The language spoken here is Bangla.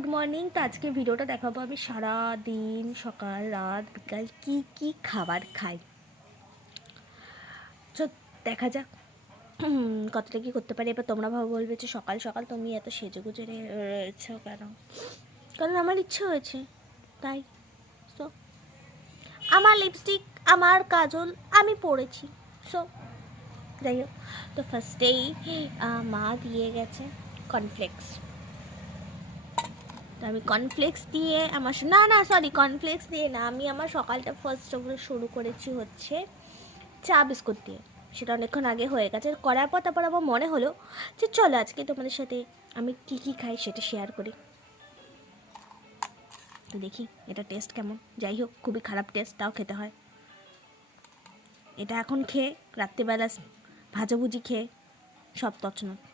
Good morning. তো আজকে ভিডিওটা দেখাবো আমি সারা দিন সকাল রাত বিকাল কি খাবার খাই। তো দেখা যাক কতটা কি করতে পারি। এবার তোমরা বলবে যে সকাল সকাল তুমি এত সেজেগুজে রয়েছো কেন? কারণ আমার ইচ্ছে হয়েছে তাই। সো আমার লিপস্টিক আমার কাজল আমি পরেছি। সো যাই হোক, তো ফার্স্টেই মা দিয়ে গেছে কর্নফ্লেক্স। তো আমি কর্নফ্লেক্স দিয়ে কর্নফ্লেক্স দিয়ে না, আমি আমার সকালটা ফার্স্ট অফ শুরু করেছি হচ্ছে চা বিস্কুট দিয়ে। সেটা অনেকক্ষণ আগে হয়ে গেছে করার পর তারপর আমার মনে হলো যে চলো আজকে তোমাদের সাথে আমি কী খাই সেটা শেয়ার করি। তো দেখি এটা টেস্ট কেমন। যাই হোক, খুবই খারাপ টেস্ট, তাও খেতে হয়। এটা এখন খেয়ে রাত্রিবেলা ভাজাভুজি খেয়ে সব তছনছ।